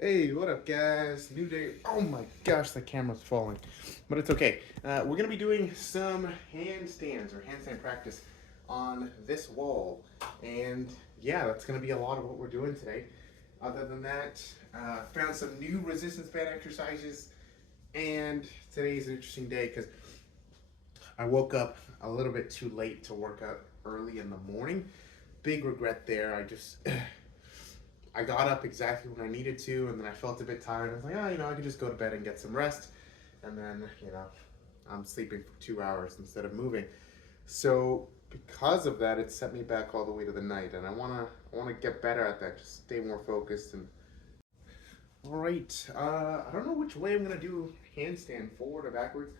Hey, what up, guys? New day. Oh my gosh, the camera's falling. But it's okay. We're going to be doing some handstands or handstand practice on this wall. And yeah, that's going to be a lot of what we're doing today. Other than that, found some new resistance band exercises. And today's an interesting day because I woke up a little bit too late to work out early in the morning. Big regret there. I got up exactly when I needed to, and then I felt a bit tired. I was like, I could just go to bed and get some rest. And then, I'm sleeping for 2 hours instead of moving. So because of that, it set me back all the way to the night, and I wanna get better at that. Just stay more focused. And all right, I don't know which way I'm gonna do handstand, forward or backwards.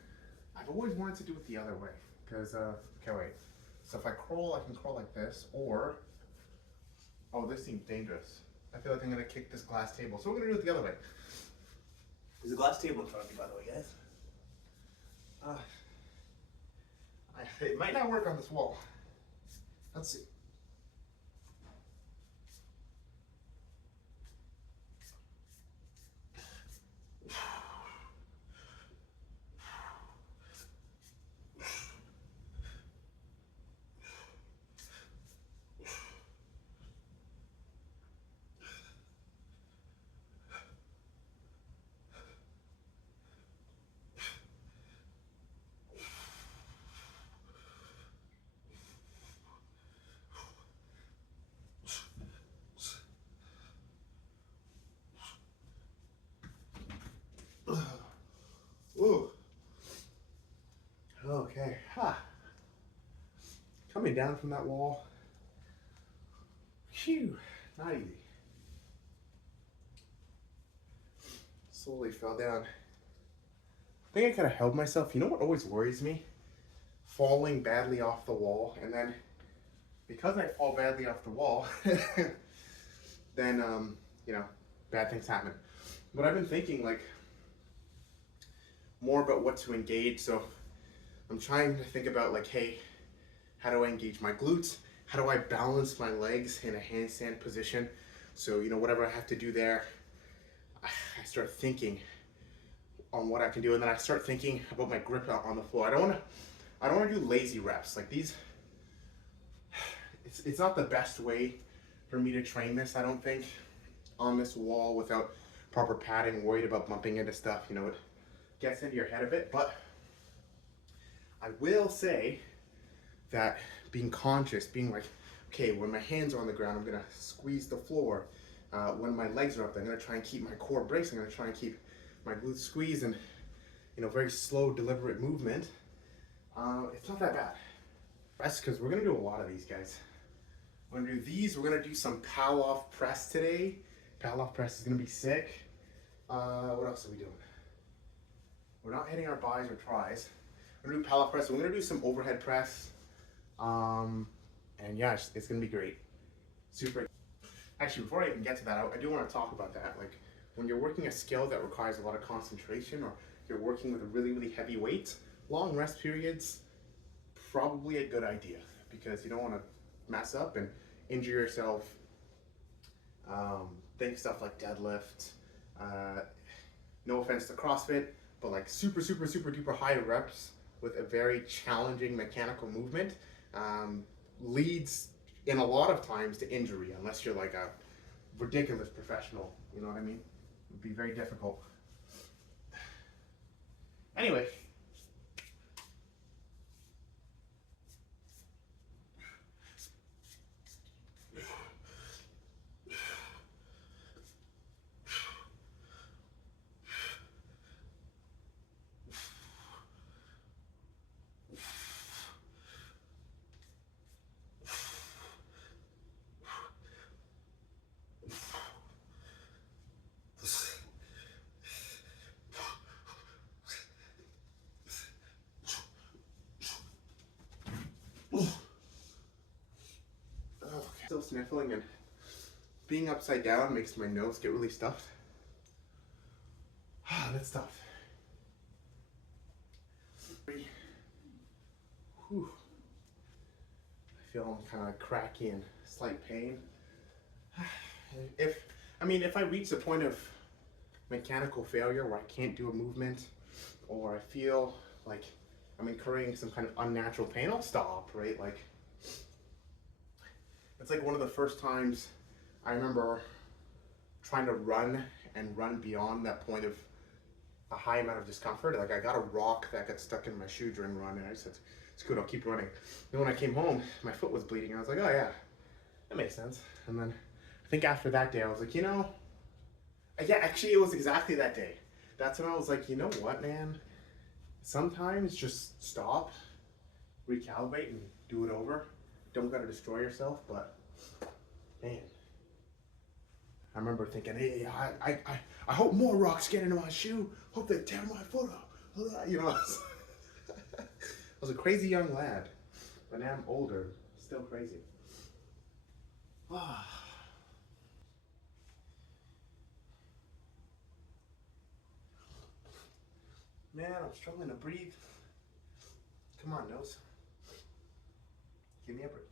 I've always wanted to do it the other way, because okay, wait. So if I crawl, I can crawl like this, or oh, this seems dangerous. I feel like I'm gonna kick this glass table. So we're gonna do it the other way. There's a glass table in front of me, by the way, guys. It might not work on this wall. Let's see. Ooh. Okay. Ha. Coming down from that wall. Phew. Not easy. Slowly fell down. I think I kind of held myself. You know what always worries me? Falling badly off the wall, and then because I fall badly off the wall, then bad things happen. But I've been thinking like more about what to engage. So I'm trying to think about like, hey, how do I engage my glutes? How do I balance my legs in a handstand position? So whatever I have to do there, I start thinking on what I can do, and then I start thinking about my grip on the floor. I don't want to do lazy reps like these. It's not the best way for me to train this, I don't think, on this wall without proper padding, worried about bumping into stuff. It gets into your head a bit. But I will say that being conscious, being like, okay, when my hands are on the ground, I'm gonna squeeze the floor. When my legs are up, I'm gonna try and keep my core braced. I'm gonna try and keep my glutes squeezed, and very slow, deliberate movement. It's not that bad. That's because we're gonna do a lot of these, guys. We're gonna do these. We're gonna do some Pallof press today. Pallof press is gonna be sick. What else are we doing? We're not hitting our bis or tris. We're gonna do Pallof press. We're gonna do some overhead press. And yeah, it's gonna be great. Super. Actually, before I even get to that, I do want to talk about that. Like when you're working a skill that requires a lot of concentration, or you're working with a really, really heavy weight, long rest periods, probably a good idea, because you don't want to mess up and injure yourself. Think stuff like deadlift. No offense to CrossFit, but like super, super, super duper high reps with a very challenging mechanical movement leads in a lot of times to injury, unless you're like a ridiculous professional. You know what I mean? It would be very difficult. Anyway. Still sniffling, and being upside down makes my nose get really stuffed. That's tough. Whew. I feel I'm kind of cracky and slight pain. If I reach the point of mechanical failure where I can't do a movement, or I feel like I'm incurring some kind of unnatural pain, I'll stop, right? Like, it's like one of the first times I remember trying to run and run beyond that point of a high amount of discomfort. Like, I got a rock that got stuck in my shoe during run, and I said, it's good, I'll keep running. Then when I came home, my foot was bleeding, and I was like, oh yeah, that makes sense. And then I think after that day, I was like, you know, yeah, actually, it was exactly that day. That's when I was like, you know what, man? Sometimes just stop, recalibrate, and do it over. Don't gotta destroy yourself, but man, I remember thinking, hey, I hope more rocks get into my shoe. Hope they tear my foot up. You know, I was a crazy young lad, but now I'm older, still crazy. Man, I'm struggling to breathe. Come on, nose. Give me a break.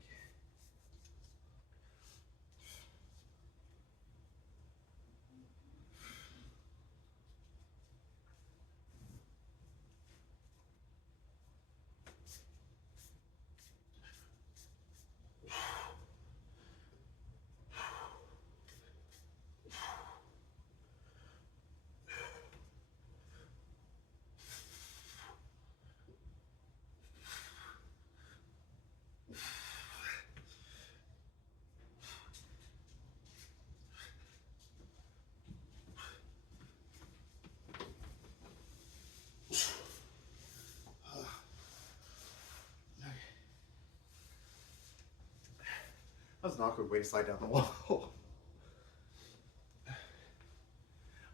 That was an awkward way to slide down the wall.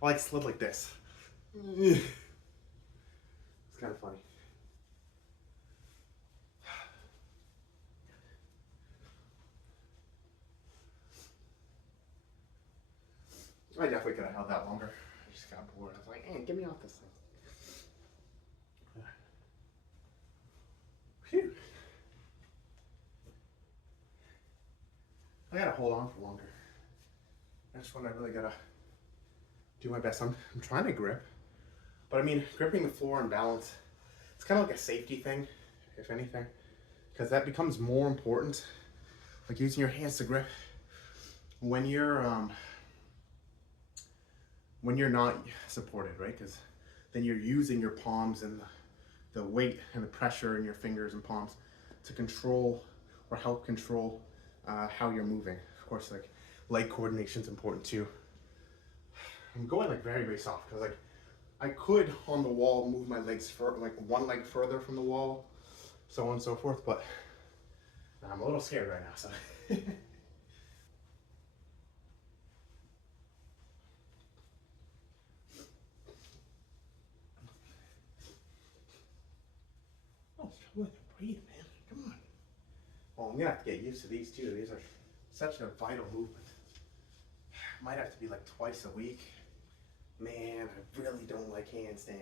I like slid like this. It's kind of funny. I definitely could have held that longer. I just got bored. I was like, hey, get me off this thing. Phew. I gotta hold on for longer. That's when I really gotta do my best. I'm trying to grip, but I mean, gripping the floor and balance, it's kind of like a safety thing, if anything, because that becomes more important. Like using your hands to grip when you're not supported, right? Because then you're using your palms and the weight and the pressure in your fingers and palms to control or help control how you're moving. Of course, like leg coordination is important too. I'm going like very, very soft because like I could on the wall move my legs like one leg further from the wall, so on and so forth, but I'm a little scared right now, so. Oh, struggling to breathe, man. Come on. Well, I'm gonna have to get used to these too. These are such a vital movement. Might have to be like twice a week. Man, I really don't like handstands.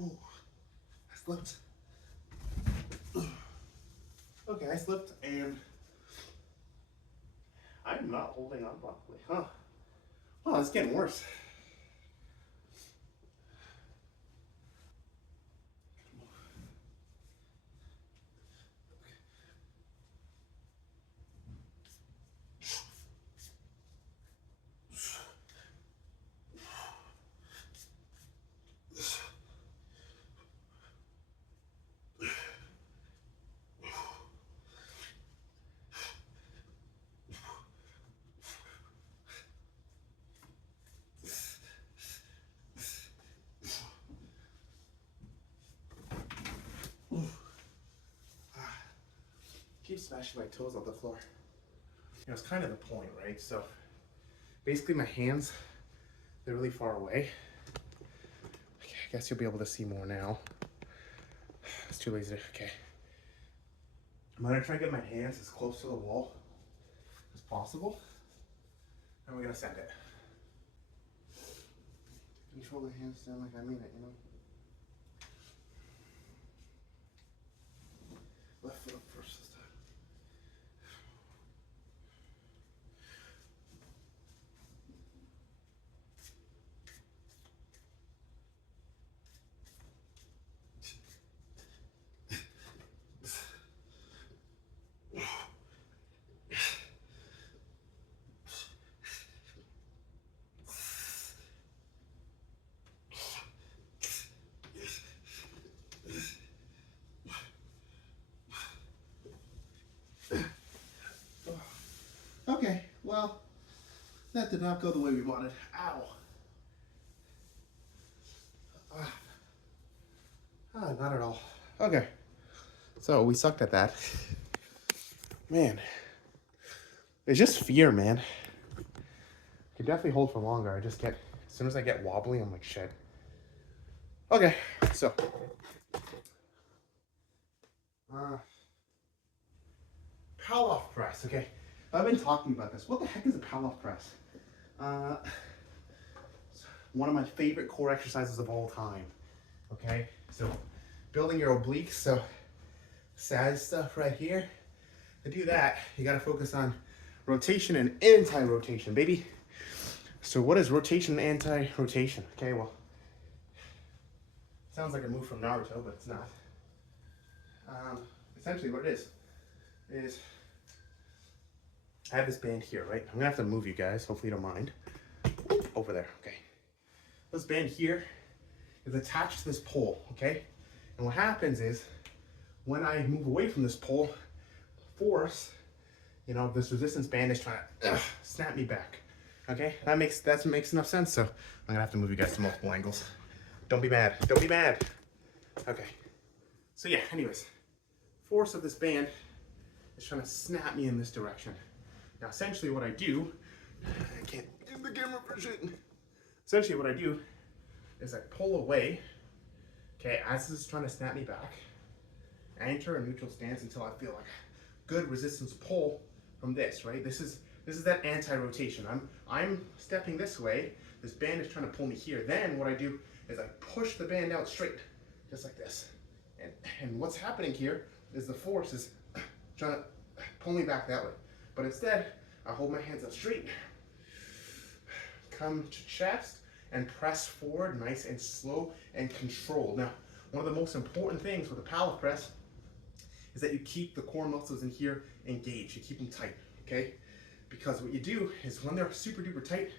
Ooh, I slipped. Okay, I slipped and I'm not holding on properly, huh? Oh, it's getting worse. keep smashing my toes on the floor. You know, it's kind of the point, right? So basically my hands, they're really far away. Okay, I guess you'll be able to see more now. It's too lazy to, okay. I'm gonna try and get my hands as close to the wall as possible. And we're gonna send it. Control the handstand like I mean it, you know? Left foot up first this time. Okay, well, that did not go the way we wanted. Ow. Not at all. Okay, so we sucked at that. Man, it's just fear, man. I can definitely hold for longer. I just get, as soon as I get wobbly, I'm like, shit. Okay, so. Pallof press, okay. I've been talking about this. What the heck is a Pallof press? One of my favorite core exercises of all time. Okay, so building your obliques, so sad stuff right here. To do that, you gotta focus on rotation and anti-rotation, baby. So what is rotation and anti-rotation? Okay, well, sounds like a move from Naruto, but it's not. Essentially what it is I have this band here, right? I'm gonna have to move you guys, hopefully you don't mind. Over there, okay. This band here is attached to this pole, okay? And what happens is, when I move away from this pole, force, you know, this resistance band is trying to snap me back, okay? That makes enough sense, so I'm gonna have to move you guys to multiple angles. Don't be mad, don't be mad. Okay, so yeah, anyways, force of this band is trying to snap me in this direction. Now, essentially what I do, I can't get the camera for shit. Essentially what I do is I pull away, okay, as this is trying to snap me back, enter a neutral stance until I feel like good resistance pull from this, right? This is that anti-rotation. I'm stepping this way, this band is trying to pull me here. Then what I do is I push the band out straight, just like this. And what's happening here is the force is trying to pull me back that way. But instead, I hold my hands up straight, come to chest, and press forward, nice and slow and controlled. Now, one of the most important things with a Pallof press is that you keep the core muscles in here engaged. You keep them tight, okay? Because what you do is when they're super duper tight,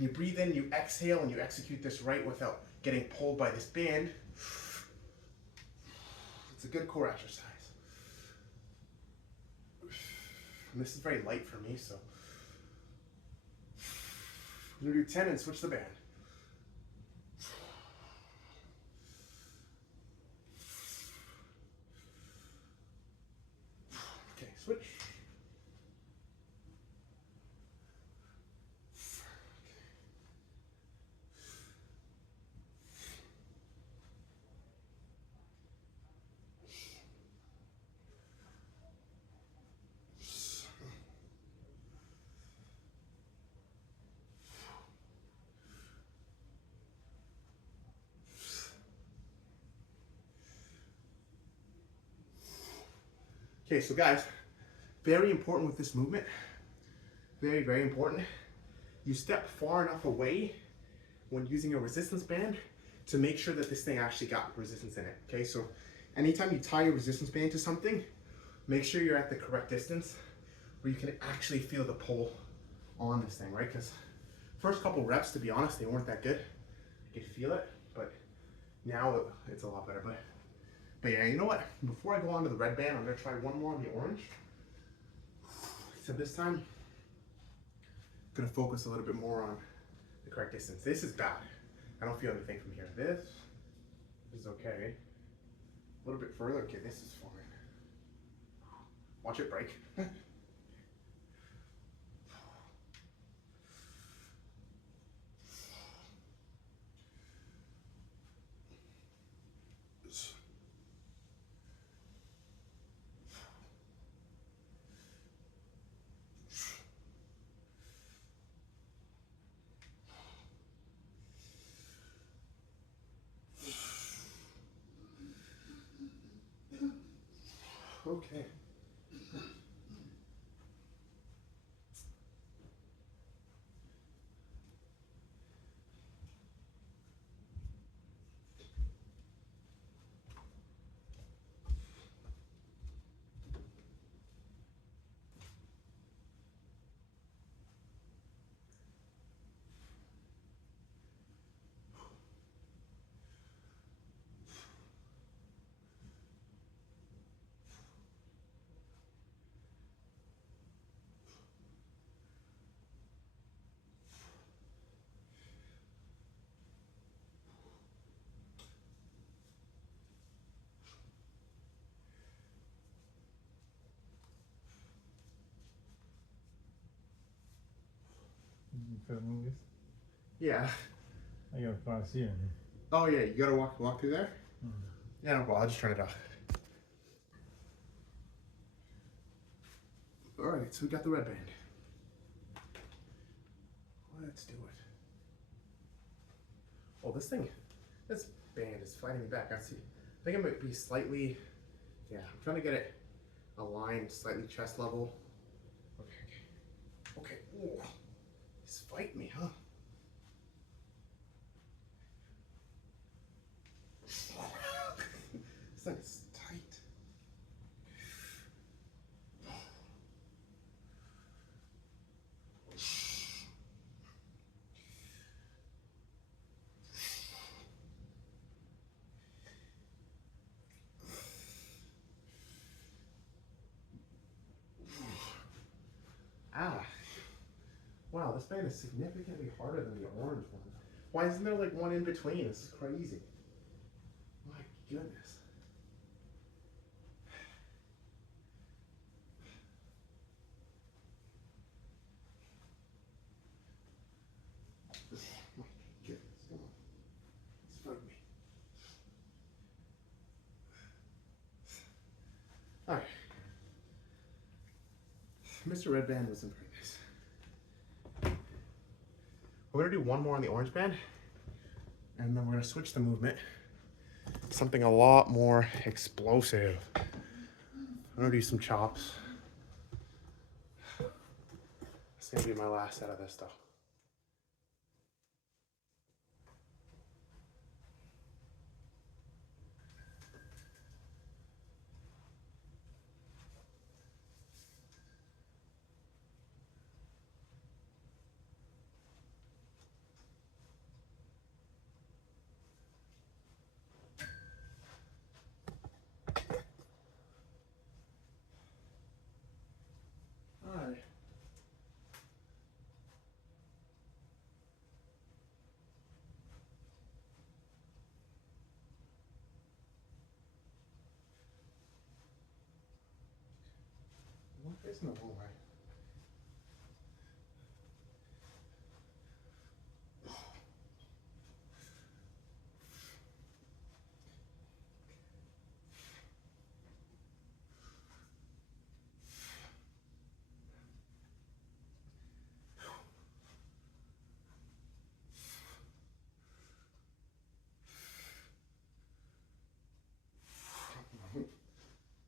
you breathe in, you exhale, and you execute this right without getting pulled by this band. It's a good core exercise. And this is very light for me, so I'm gonna do 10 and switch the band. Okay, switch. Okay, so guys, very important with this movement, very, very important. You step far enough away when using a resistance band to make sure that this thing actually got resistance in it, okay? So anytime you tie your resistance band to something, make sure you're at the correct distance where you can actually feel the pull on this thing, right? Because first couple reps, to be honest, they weren't that good. You could feel it, but now it's a lot better. But yeah, you know what? Before I go on to the red band, I'm gonna try one more on the orange. Except this time, I'm gonna focus a little bit more on the correct distance. This is bad. I don't feel anything from here. This is okay. A little bit further, okay, this is fine. Watch it break. Okay. You filming this? Yeah. I gotta find here. Oh yeah, you gotta walk through there? Yeah, no problem. I'll just turn it off. Alright, so we got the red band. Let's do it. Oh, this band is fighting me back. I see. I think it might be slightly, yeah, I'm trying to get it aligned slightly chest level. Okay. Ooh, he's fighting me, huh? This thing is tight. Ah. Wow, this band is significantly harder than the orange one. Why isn't there like one in between? This is crazy. My goodness. My goodness. Come on. It's fighting me. Alright. Mr. Red Band was in pretty nice. We're gonna do one more on the orange band, and then we're gonna switch the movement. Something a lot more explosive. I'm gonna do some chops. It's gonna be my last set of this stuff. Alright. What is in the wrong way?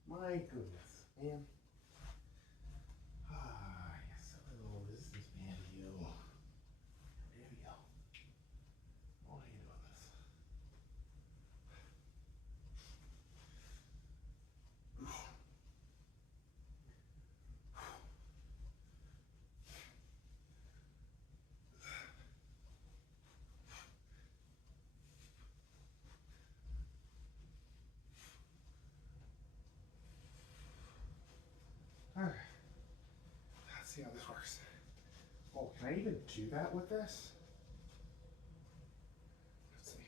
My goodness, man. Ah, yes, a little resistance band to you. There we go. Why are you doing this? Alright. Let's see how this works. Oh, can I even do that with this? Let's see.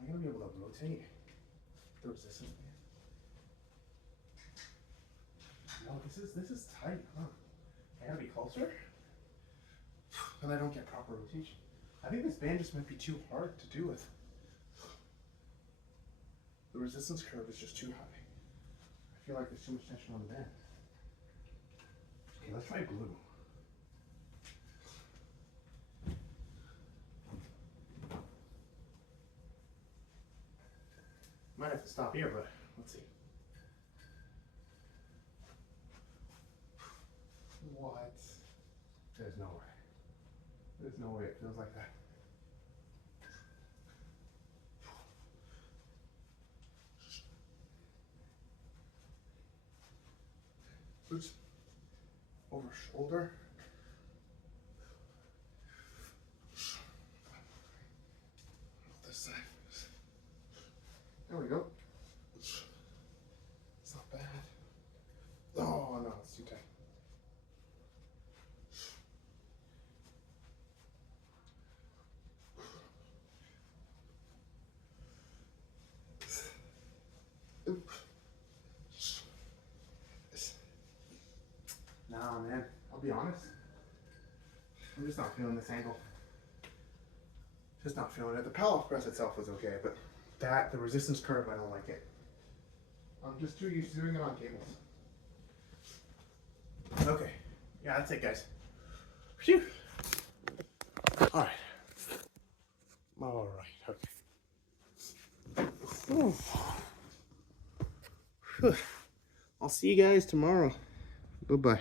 Am I gonna be able to rotate the resistance band? No, this is tight, huh? I gotta be closer. And I don't get proper rotation. I think this band just might be too hard to do with. The resistance curve is just too high. I feel like there's too much tension on the band. Okay, let's try blue. Might have to stop here, but let's see. What? There's no way. There's no way it feels like that. Oops. Over shoulder. This side. There we go. It's not bad. Oh no, it's too tight. Nah, man, I'll be honest. I'm just not feeling this angle. Just not feeling it. The Pallof press itself was okay, but the resistance curve, I don't like it. I'm just too used to doing it on cables. Okay, yeah, that's it, guys. Phew. All right. All right, okay. Whew. Whew. I'll see you guys tomorrow. Bye-bye.